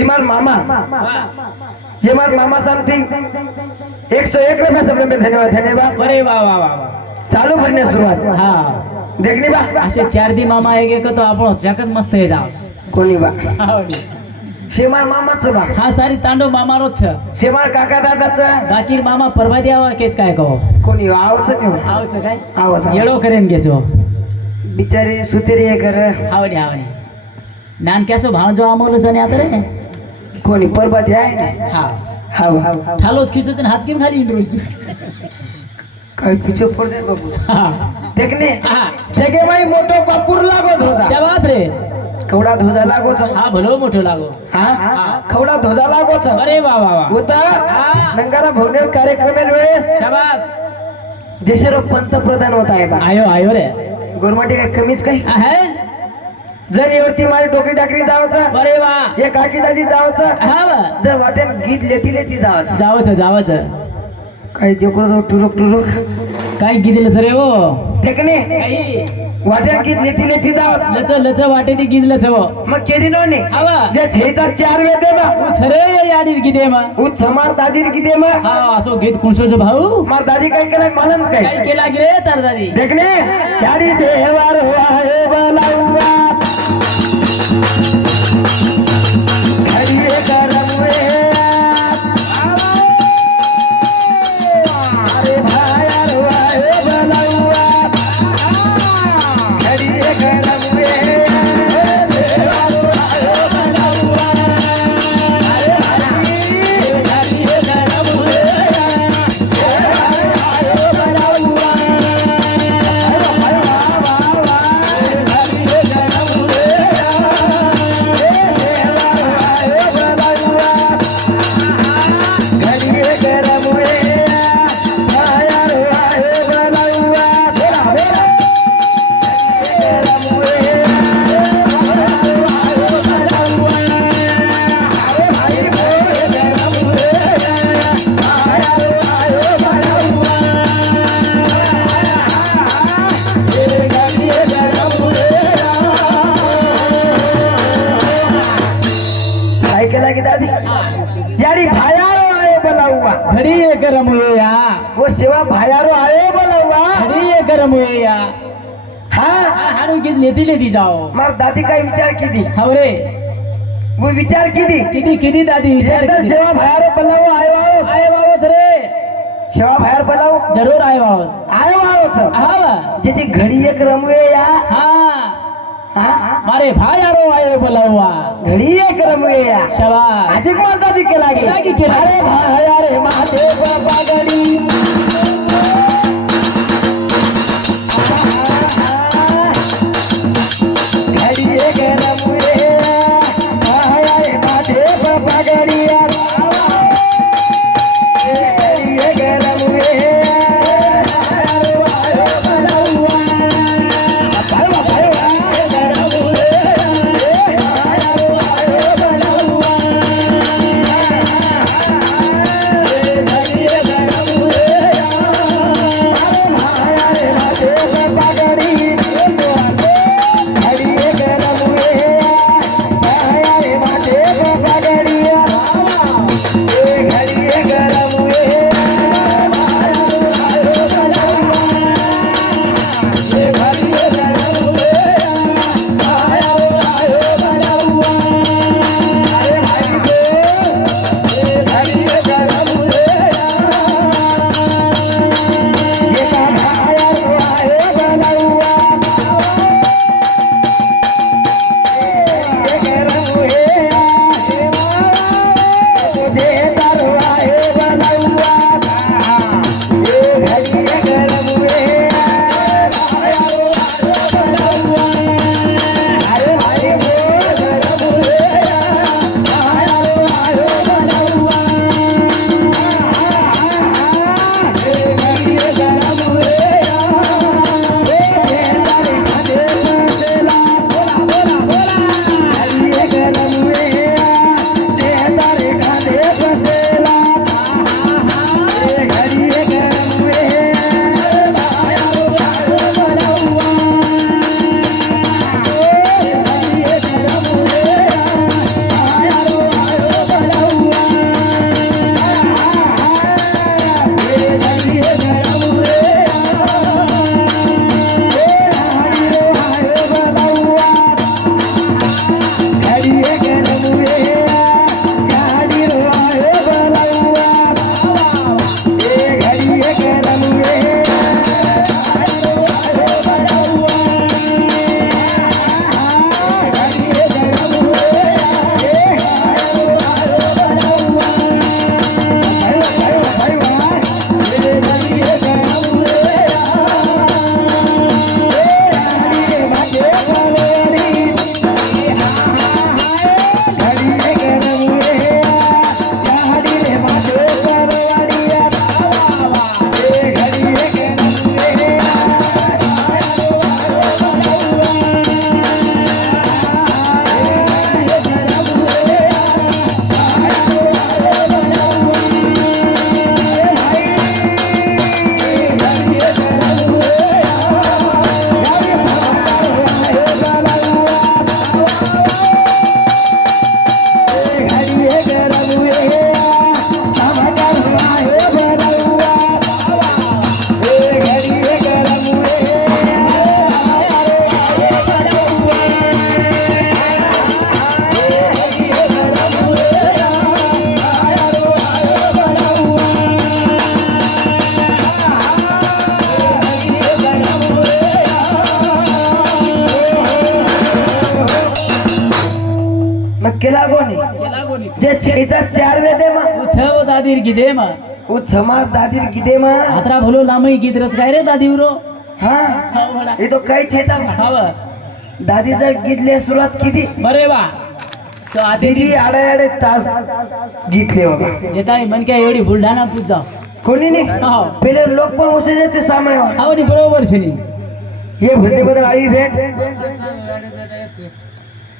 इमान मामा. इमान मामा समथिंग एक सौ एक रुपया सब में धन्यवाद धन्यवाद. अरे वा वा वा चालू भरणे सुरुवात. हा. देखणी बा. असे चार दी मामा एक एक तो आपण शकत मस्त हे जाव. कोणी बा? शेमार मामाच बा. हा सारी तांडव मामारो छ शेमार काका दादाचं. बाकी मामा परवा द्यावा केच काय कहो. कोणी आवच आवच काय? आवाज येडो करेन घेचो बिचारे सुतेरी हे कर आवडी आवडी. नान कॅसो भाव जो आमोल सने आता रे? कोणी? परबत आहे ना? हा. हा हा हा. ठालोच खिसच हात किम खाली इंटरेस्ट काही पिछे पडते बाबू? हा. देखणे हा. जगे माई मोठो बापूर लागत होता शाबास रे? कवडा धोजा लागोच. हा भलो मोठो लागो. हा? कवडा धोजा लागोच. अरे वा वा वा. होता हा. नंगारा भवनेर कार्यक्रमेर वेळेस. शाबास देशारो पंतप्रधान होता आहे बा. आयो आयो रे. गोरमाटी काय कमीच काही? आहे जर एवढी माझी डोकी टाकली जावचं अरे वा. हे काकी दादी जावचं हा वा. जर वाटेल गीत लेती लेती जावचं. जावच जावच. काही देखो टुरुक टुरुक काय गिदिलं रे हो. काही. वाटेल गीत लेती लेती जावचं. लच लच वाटे ती गिदलं हो. मग केदी नोने हवा जे थेता चार वेदे बा खरे याडी गिदे मा. उ समार दादी किती मग हा असो गीत कुणसोच भाऊ. मार दादी काय केलं मालूम काय? काय केला गे रे तार दादी? देखणे. गाडी से हेवार हुआ है मार दादी काय विचार केली हवरे वो विचार केली किती किती दादी विचार एकदा किती? सेवा भायारो बोलावा आये वाळो आय बाबा रे। सेवा भायार बोलाव जरूर आय बाबा आये वाळो हा वा। ज्याची घडी एक रमवे या। हा। हा? मारे भाई आरो आयो बोलावा घडी एक रमवे या। शाबास आजिक मार दादी केला केला की केला? अरे भाया रे महादेव बागडी उछव दादीर गिदे मा? उ छमा दादीर गिदे मा? हातरा भलो लांबई गीत रस काय रे दादी उरो हा. हे काही छेचा मा. हाव दादीचा गीतले सुरुवात किती? बरे वा. तो आधी आडे आडे तास गीतले बाबा. येता मन काय एवढी बुलढाणा पूज जाव. कोणी नाही? हाव पहिले लोक पण उसे ते सामाय हाव नी बरोबर ની ये भरते बदल आई भेट.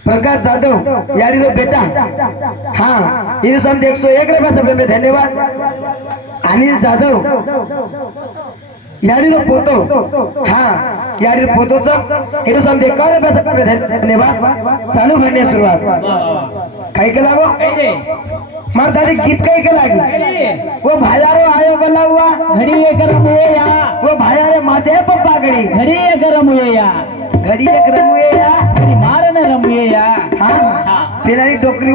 प्रकाश जाधव यारी रो बेटा. हा इन समजा एकशे एक रुपया सब में धन्यवाद. अनिल जाधव यारी रो पोतो. हा यारी पोतो सब इन समझ एक रुपया धन्यवाद. चालू भरने सुरुवात. काय केला गो मार दादी गीत काही केला वो भाया रो आयो बला हुआ घड़ी ये गरम हुए या. वो भाया रे माथे पप्पा घड़ी घड़ी ये गरम हुए या. घड़ी ये गरम हुए या.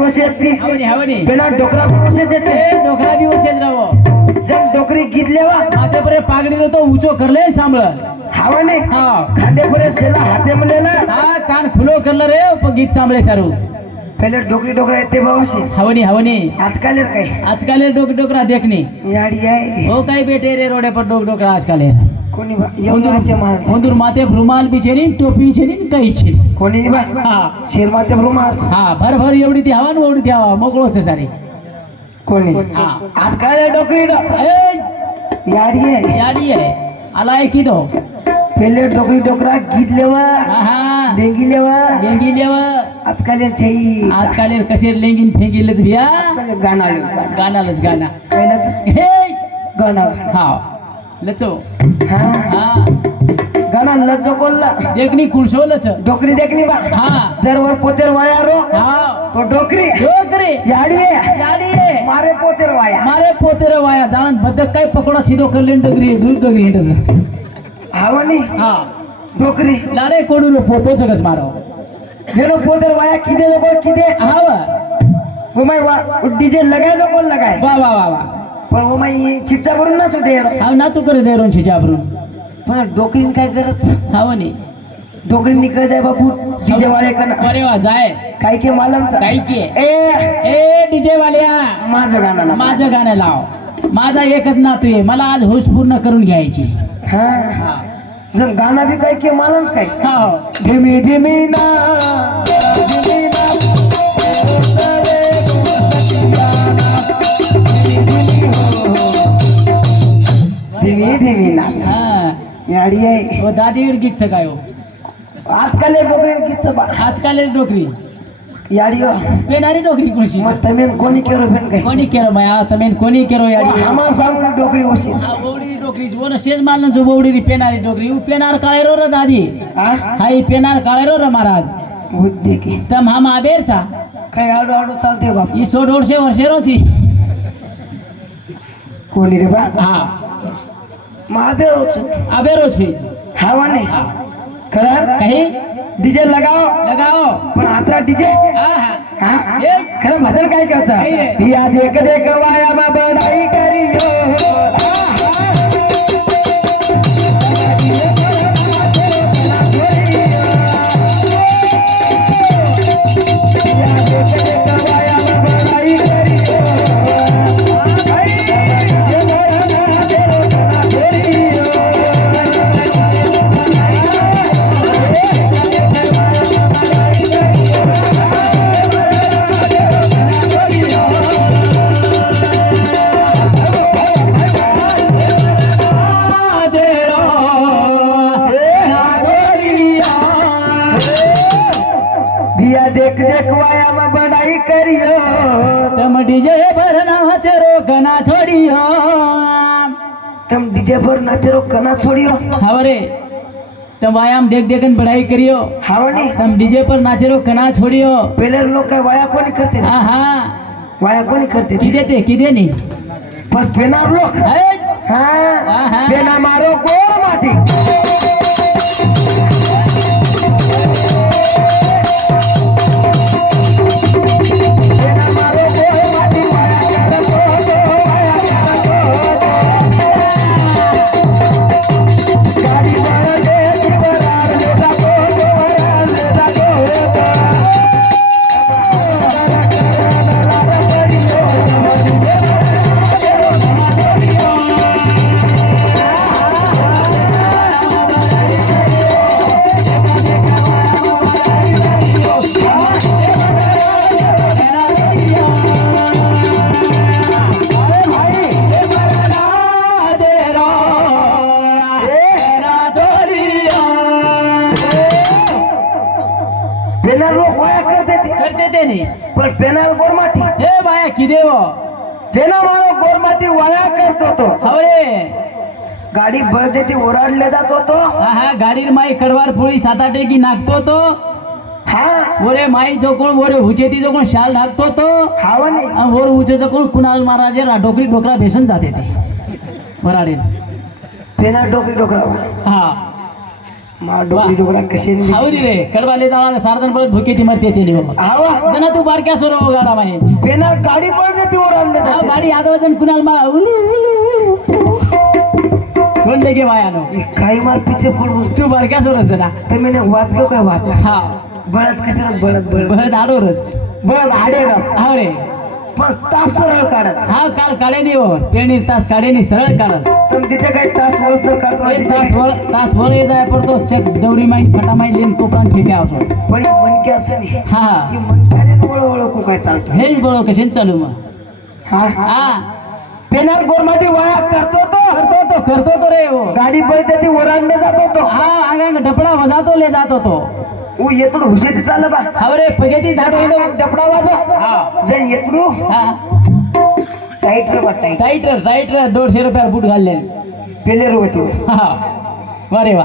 उशेत ती पेला डोकरा पण डोकरी गिदले पागडी तो ऊंचो करले सांभळ। हावा ने। खांदे परे सेला हाते मले ना। हा कान खुलो करलं रे गीत सांभळे सारू। पहिले डोकरी डोकरा येते बाबाशी हवनी हवनी आजकाल काय आजकाल डोक डोकरा देखणी याडी आहे. हो काय बेटे रे रोडे पर डोक डोकरा आजकाल ಒಂದೂರು ಮಾತೆ ರೂಮಾಲ್ ಬಿಚೇರಿ ಟೋಪಿ ಚೇರಿ ಕೈ ಚೇರಿ કોની ભાઈ હા શેર માથે રૂમાલ હા ભર ભર એવડી થી હવાનું એવડી થી હવા મોકળો છે સારી કોની હા આજકાલ ડોકરી ડો એ યારીએ યારીએ અલાય કીધો પેલે ડોકરી ડોકરા ગીત લેવા હા હા ડેંગી લેવા ડેંગી લેવા આજકાલ છે આજકાલ કશેર લેંગીન ફેંગી લેત ભિયા ગાના ગાના લસ ગાના પહેલા ગાના હા લચો गणन लज्जो बोलला. देखनी कुळशो लच डोकरी देखनी बा. हा. जर वर पोतेर वाया रो हा. तो डोकरी. याडी मारे पोतेर वाया. मारे पोतेर वाया. जाण बदक काय पकडा छिदो करलेन डोकरी. दूध डोकरी डोकरी. आवनी. हा. डोकरी. लारे कोडून पोतो जगस मारो. जेरो पोतेर वाया किदे लोक किदे? हावा घुमाय वा. डीजे लगाय लोक लगाय. वा वा वा वा. पण वो माय चिट्टा करून नाच होते हाव ना तू करे दे रोन छी जाबरून पण डोकरीन काय करत हाव नी डोकरी निकल जाय बापू. डीजे वाले कन अरे वा जाय. काय के मालम काय की? ए! ए डीजे वाल्या. माझं गाणं ना माझं गाणं लाव. माझा एकच नातू आहे. मला आज होश पूर्ण करून घ्यायची. हा. जर गाणं बी काय के मालम काय? हाव धीमी धीमी धीमी ना. देवी दादेवीर गीतचं काय हो आजकाल डोकरी गीतचं आजकाल डोकरी याडियो पेनारी डोकरी कुशी मग तमेन कोणी केरो कोणी केरो माया तमेन कोणी केरो याडियो शेज मालन जो बोडी री पेनारी डोकरी उ पेनार काळेरो र दादी हाय पेनार काळेरो र महाराज बुद्धी की तम हम आबेरचा काय चालते बाप ई 100 150 वर्षे रोची कोणी रे बा हा માં અભેરો છું અભેરો છે હાવા ને ખરા કહી ડીજે લગાવો લગાવો પણ આતરા ડીજે હા હા ખરા ભજન કઈ કહો છો યાદ એક દેખ વાયા માં બનાઈ કરીયો એક દેખવાયામાં બડાઈ કર્યો. તમ ડીજે પર નાચરો ઘણા છોડ્યો. તમ ડીજે પર નાચરો ઘણા છોડ્યો. હવે તમ વાયામ દેખ દેખન પઢાઈ કર્યો. હાવની તમ ડીજે પર નાચેરો કના છોડ્યો. પેલે લોકો વાયા કોની કરતે હા હા વાયા કોની કરતે કીધે તે કીધે ની બસ પેના લોક? હા હા. પેના મારો ગોર માટી ते. करते ते नाही पण पेनार गोरमाटी हे बाया किदे हो पेना मारो गोरमाटी वाया करतो तो हवरे गाडी बळते ती ओराडले जात होतो हा हा गाडीर माई कडवार पोळी सात आठ एकी नागतो तो हा ओरे माई जो कोण ओरे हुचेती जो कोण शाल नागतो तो हावा नाही आणि वर उचेचं कोण कुणाल महाराजे डोकरी डोकरा भेसन जाते ते वराडे हावरी रे? कडवाले जावा सारदन पडत भुके ती मरते ते बघा हावा जना तू बारक्या सोर गाडा माहे पेनार गाडी पळते ती ओराडले जाते. गाडी आग वजन कुणाल मा सोडले गे मायानो. काही मार पडू तू बारक्या सोरच ना तर मैंने वाद क्यों काय वाद? हा बळत कशाला बळत बळत बहत आडोरच. बळत आडे रस हा रे. पण तास सरळ काढत हा काल काढे नाही हो पेणी तास काढे नाही सरळ काढत पण तिथे काही तास वळसर काढतो एक तास वर तास वर येत आहे पडतो चक दौडी माई फटा माई लेन कोपरान ठेके आवतो पण मनके असं नाही. हा. की मनक्याने वळ वळ चालतं? हेच कशेन चालू मग? हा? हा. पेनार गोरमाटी वाया करतो तो. करतो तो करतो तो रे हो. गाडी पळते ती ओरांडले जातो तो. हा अंगांग डपडा वजातो ले जातो तो. ऊ येतून हुशेती चाललं बा. हवरे पगेती हा. हा. रे बा रे रे दोनशे बूट घालले पेले रे तू. हा. वा.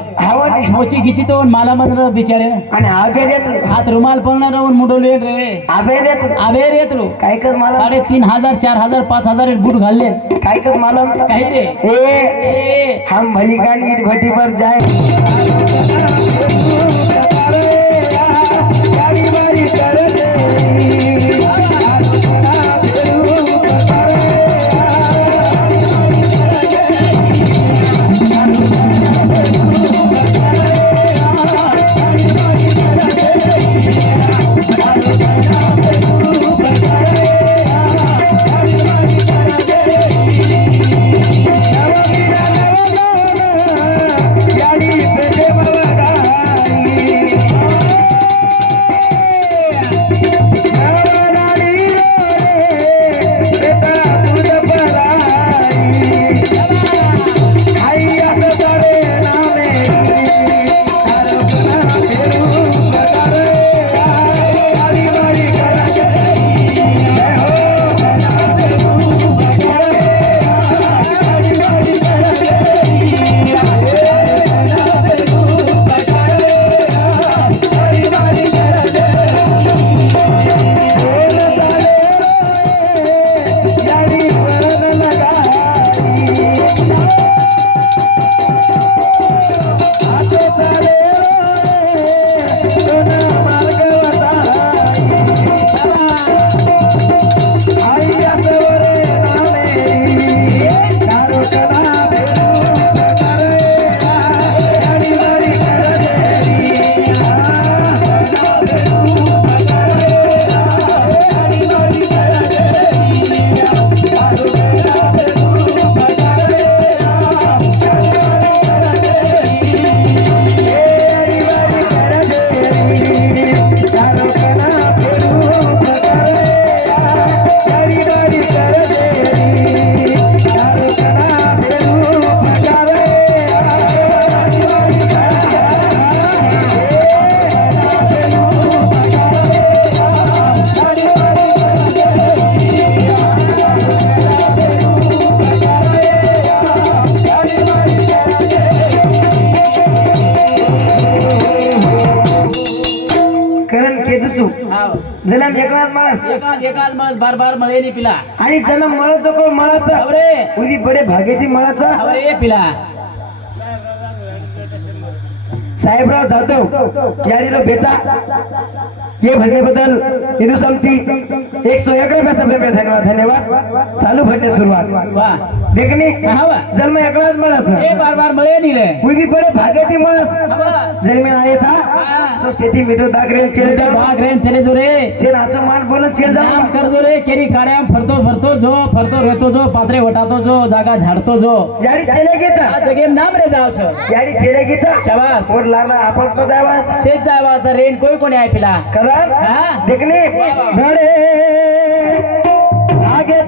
मोची गिची तो मला मधलं बिचारे. आणि देत हात रुमाल पळणार राहून मुडवले रे. आबे देत आबेर येत लो काय कर मला? साडे तीन हजार चार हजार पाच हजार बूट घालले. काय कर मला? काही रे? ए हम भली गाड़ी की भट्टी पर जाए नाही पिला. आणि जलम मळत नको मळाचा. हवरे उदी बडे भागेची मळाचा. हवरे पिला. साहेबराव जाधव यारीलो बेटा ये भजने बदल हिंदू समिति एक सौ एकड़ा शब्द में धन्यवाद धन्यवाद. चालू भरने सुरुवात. देखने जन्म एकड़ाच मळाच. बार बार मळे नी रे. उभी पडे भागाती मळस. जमीन आहे था सो शेती मिटो दाग रे चले जा भाग रे चले जो रे. चेर आचो मान बोलो चेर जा काम कर जो रे केरी काड्या फरतो फरतो जो फरतो रेतो जो पात्रे वटातो जो जागा झाडतो जो. याडी चले गेता. जगे नाम रे जाओ छो. याडी चले गेता. शाबास. और लाना आपण तो जावा. तेच जावा रेन कोई कोणी आई पिला करा देखने बड़े आगे